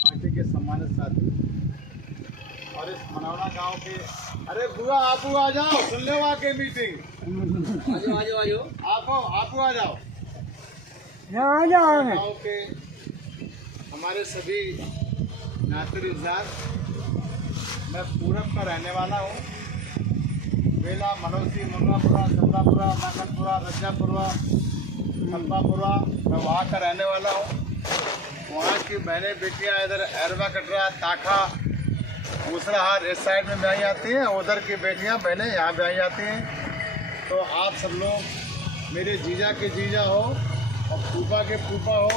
Party के सम्मानित साथी और इस मनौना गांव के, अरे बुआ आपू आ जाओ, सुन लो आके मीटिंग। आजो आपू आ जाओ। गांव के हमारे सभी नाते रिश्तेदार, मैं पूरब का रहने वाला हूँ। बेला, मनोसी, मंगापुरा, समरापुरा, नागनपुरा, रजापुरा, खलपापुरा, मैं वहाँ का रहने वाला हूँ। वहाँ की बहनें बेटियाँ इधर एरवा कटरा, ताखा, मूसलाहार इस साइड में ब्याही आती हैं, उधर की बेटियाँ बहनें यहाँ ब्याही आती हैं। तो आप सब लोग मेरे जीजा के जीजा हो और फूफा के फूफा हो,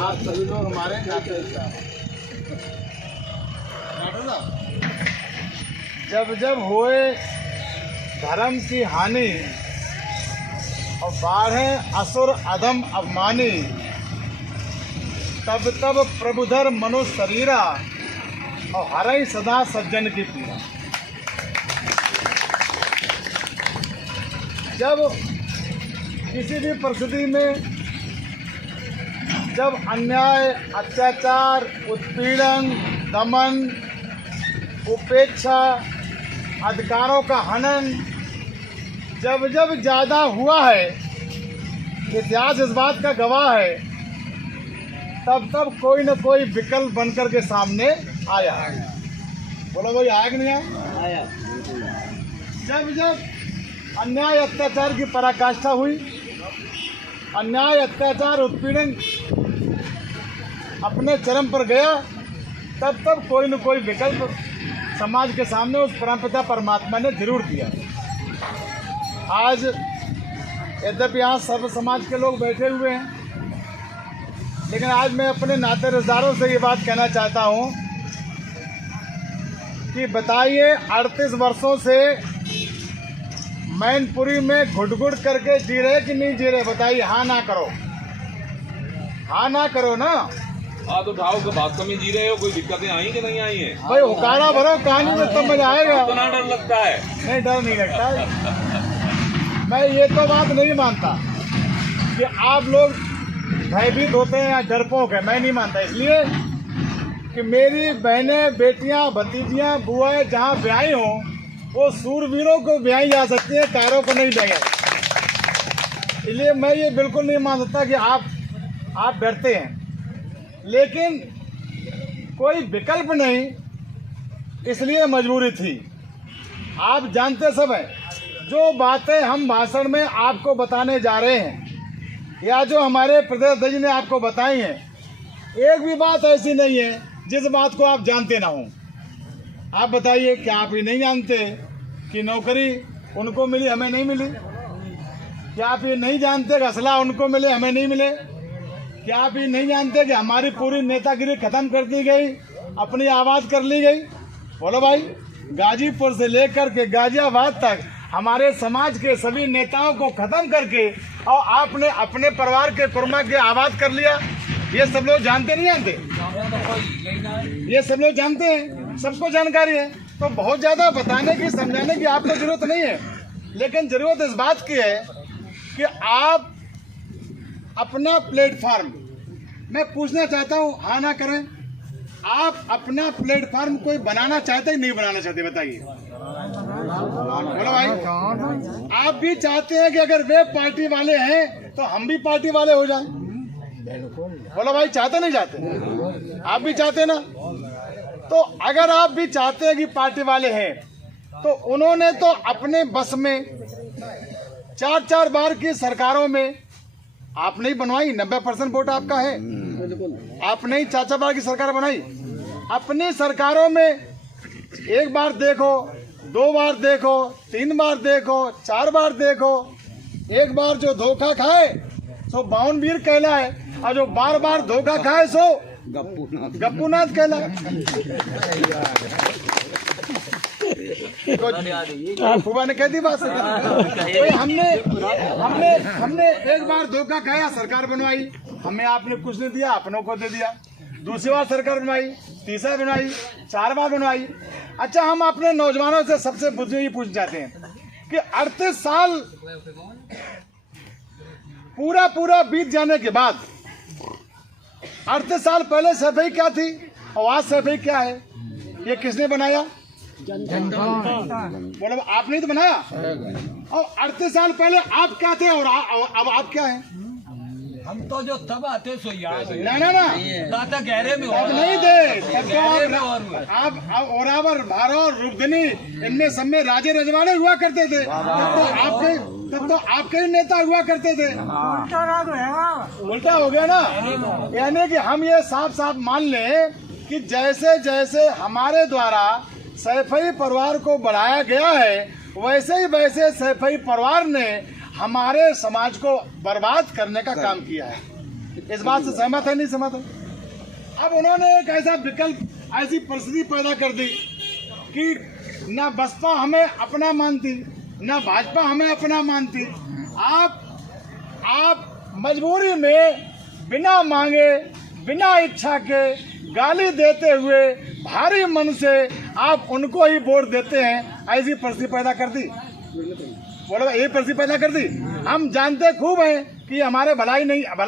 आप सभी लोग हमारे नाते रिश्तेदार। जब जब होए धर्म की हानि और बाढ़े असुर अधम अवमानी, तब तब प्रभुधर मनुष्य शरीरा और हरई सदा सज्जन की पीड़ा। जब किसी भी परिस्थिति में जब अन्याय, अत्याचार, उत्पीड़न, दमन, उपेक्षा, अधिकारों का हनन जब जब ज़्यादा हुआ है, इतिहास इस बात का गवाह है, तब तब कोई न कोई विकल्प बनकर के सामने आया। बोलो भाई, आया कि नहीं आया? जब जब अन्याय अत्याचार की पराकाष्ठा हुई, अन्याय अत्याचार उत्पीड़न अपने चरम पर गया, तब तब कोई न कोई विकल्प समाज के सामने उस परमपिता परमात्मा ने जरूर दिया। आज यद्यपि यहाँ सर्व समाज के लोग बैठे हुए हैं, लेकिन आज मैं अपने नाते रिश्तेदारों से ये बात कहना चाहता हूँ कि बताइए, 38 वर्षों से मैनपुरी में घुट-घुट करके जी रहे कि नहीं जी रहे? बताइए, हाँ ना करो, हाँ ना करो ना। तो ढाओ के बात कमी जी रहे हो, कोई दिक्कतें आई कि नहीं आई हैं? भाई हुकारा भरो, कहानी में तब मजा आएगा। इतना डर लगता है? नहीं, डर नहीं लगता है। मैं ये तो बात नहीं मानता कि आप लोग भयभीत होते हैं या डरपोक है, मैं नहीं मानता। इसलिए कि मेरी बहनें, बेटियां, भतीजियां, बुआएं जहाँ ब्याही हों, वो सूरवीरों को ब्याही जा सकती हैं, कायरों को नहीं ब्याही। इसलिए मैं ये बिल्कुल नहीं मान सकता कि आप डरते हैं, लेकिन कोई विकल्प नहीं, इसलिए मजबूरी थी। आप जानते सब हैं, जो बातें हम भाषण में आपको बताने जा रहे हैं या जो हमारे प्रदेश अध्यक्ष ने आपको बताई हैं, एक भी बात ऐसी नहीं है जिस बात को आप जानते ना हो। आप बताइए, क्या आप ये नहीं जानते कि नौकरी उनको मिली, हमें नहीं मिली? क्या आप ये नहीं जानते कि असला उनको मिले, हमें नहीं मिले? क्या आप ये नहीं जानते कि हमारी पूरी नेतागिरी खत्म कर दी गई, अपनी आवाज़ कर ली गई? बोलो भाई, गाजीपुर से लेकर के गाजियाबाद तक हमारे समाज के सभी नेताओं को खत्म करके और आपने अपने परिवार के कुर्मा के आबाद कर लिया। ये सब लोग जानते नहीं जानते? ये सब लोग जानते हैं, सबको जानकारी है। तो बहुत ज़्यादा बताने की, समझाने की आपको जरूरत नहीं है, लेकिन ज़रूरत इस बात की है कि आप अपना प्लेटफार्म, मैं पूछना चाहता हूँ, हाँ ना करें, आप अपना प्लेटफार्म कोई बनाना चाहते हैं नहीं बनाना चाहते? बताइए। बोलो भाई, आप भी चाहते हैं कि अगर वे पार्टी वाले हैं तो हम भी पार्टी वाले हो जाएं? बोलो भाई, चाहते नहीं चाहते? आप भी चाहते ना? तो अगर आप भी चाहते हैं कि पार्टी वाले हैं, तो उन्होंने तो अपने बस में 4-4 बार की सरकारों में आप नहीं बनवाई, 90% वोट आपका है, आप नहीं 4-4 बार की सरकार बनाई। अपनी सरकारों में एक बार देखो, 2 बार देखो, 3 बार देखो, 4 बार देखो, एक बार जो धोखा खाए सो बावन वीर कहलाए, और जो बार बार धोखा खाए सो गप्पूनाथ कहलाए। फूफा ने कह दी बात। हमने एक बार धोखा खाया, सरकार बनवाई, हमें आपने कुछ नहीं दिया, अपनों को दे दिया। दूसरी बार सरकार बनवाई, तीसरा बनवाई, 4 बार बनवाई। अच्छा, हम अपने नौजवानों से सबसे ये पूछना चाहते हैं कि 38 साल पूरा बीत जाने के बाद 38 साल पहले सफाई क्या थी और आज सफाई क्या है, ये किसने बनाया? बोलो आपने तो बनाया। और 38 साल पहले आप क्या थे और अब आप क्या हैं? हम तो जो तब आते सो याद है। ना दादा गहरे में तब नहीं थे, तब तो आप औरावर, भारो, रूपधनी, इनमें सब में राजे रजवाड़े हुआ करते थे। तब तो आपके ही नेता हुआ करते थे। उल्टा हो गया ना। यानी कि हम ये साफ साफ मान लें कि जैसे जैसे हमारे द्वारा सैफई परिवार को बढ़ाया गया है, वैसे ही वैसे सैफई परिवार ने हमारे समाज को बर्बाद करने का काम किया है। इस बात से सहमत है, नहीं सहमत है? अब उन्होंने एक ऐसा विकल्प, ऐसी परिस्थिति पैदा कर दी कि ना बसपा हमें अपना मानती, ना भाजपा हमें अपना मानती। आप मजबूरी में बिना मांगे, बिना इच्छा के, गाली देते हुए भारी मन से आप उनको ही वोट देते हैं। ऐसी परिस्थिति पैदा कर दी। बोलो यही परिस्थिति पैदा कर दी। हम जानते खूब हैं कि हमारे भला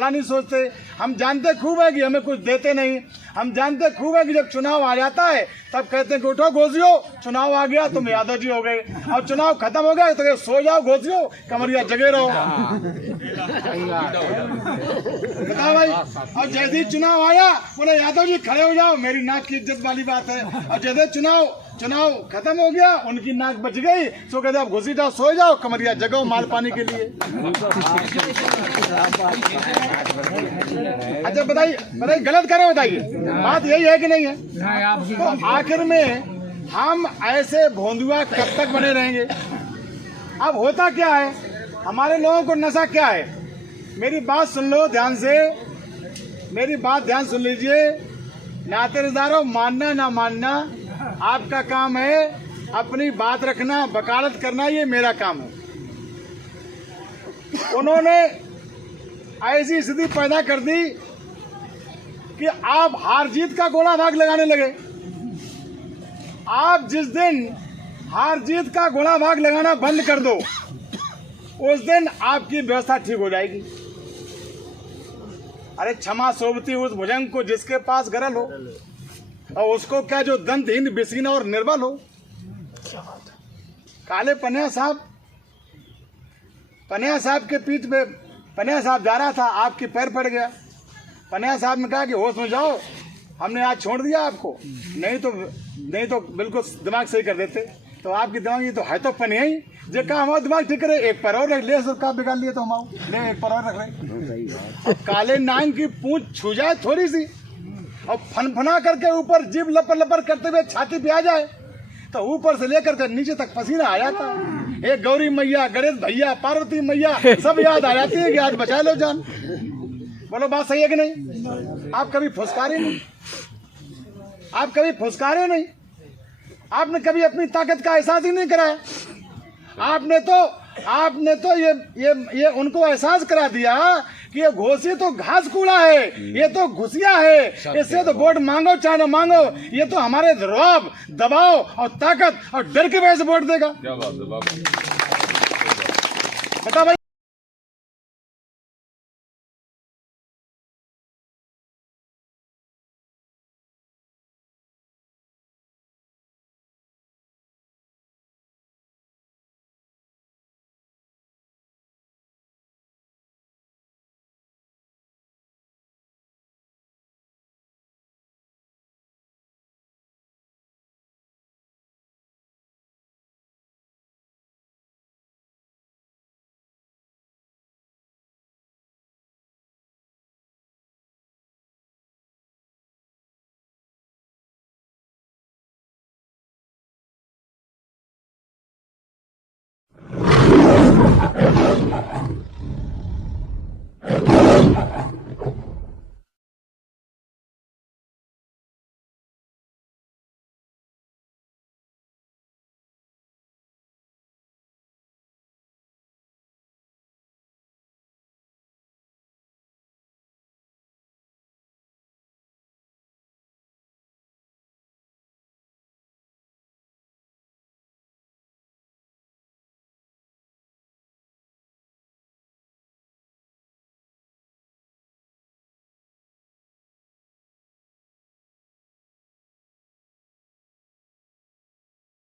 नहीं सोचते। हम जानते खूब है कि हमें कुछ देते नहीं। हम जानते खूब है कि जब चुनाव आ जाता है तब कहते हैं कि उठो घोषियो, चुनाव आ गया तुम यादव जी हो गए। अब चुनाव खत्म हो गया तो सो जाओ घोषियो, कमरिया जगे रहो। बताओ भाई। और जैसे ही चुनाव आया बोले यादव जी खड़े हो जाओ, मेरी नाक की इज्जत वाली बात है। और जैसे चुनाव खत्म हो गया, उनकी नाक बच गई, तो कहते अब घुसी जाओ, सो जाओ, कमरिया जगाओ माल पानी के लिए। अच्छा बताइए गलत करें, बताइए बात यही है कि नहीं है? तो आखिर में हम ऐसे भोंदुआ कब तक बने रहेंगे? अब होता क्या है, हमारे लोगों को नशा क्या है? मेरी बात सुन लो ध्यान से, मेरी बात ध्यान सुन लीजिए। नातेदारों, मानना ना मानना आपका काम है, अपनी बात रखना, वकालत करना ये मेरा काम है। उन्होंने ऐसी स्थिति पैदा कर दी कि आप हार जीत का गोला भाग लगाने लगे। आप जिस दिन हार जीत का गोला भाग लगाना बंद कर दो, उस दिन आपकी व्यवस्था ठीक हो जाएगी। अरे क्षमा सोबती उस भुजंग को जिसके पास गरल हो, और उसको क्या जो दंतहीन, बेसीना और निर्बल हो। काले पन्या साहब के पीठ में पन्या साहब जा रहा था, आपके पैर पड़ गया। पन्या साहब ने कहा कि होश में जाओ, हमने आज छोड़ दिया आपको, नहीं तो बिल्कुल दिमाग सही कर देते। तो आपकी दिमाग ये तो है तो पन्या ही, जो कहा हमारा दिमाग ठीक करे, एक पैर और रख ले, सब का बिगाड़ लिए तो हम ले एक पैर और रख रहे। काले नांग की पूंछ छू जाए थोड़ी सी और फनफना करके ऊपर जीभ लपर लपर करते हुए छाती पे आ जाए तो ऊपर से लेकर के नीचे तक पसीना आ जाता। एक गौरी मैया, गणेश भैया, पार्वती मैया सब याद आ जाती है कि आज बचा लो जान। बोलो बात सही है कि नहीं? आप कभी फुसकारे नहीं, आप कभी फुसकारे नहीं, आपने कभी अपनी ताकत का एहसास ही नहीं कराया। आपने तो ये उनको एहसास करा दिया कि ये घोसी तो घास कूड़ा है, ये तो घुसिया है, इससे तो वोट मांगो चाहे न मांगो, ये तो हमारे रौब, दबाव और ताकत और डर की वजह से वोट देगा। क्या बात है बाबू। बता भाई।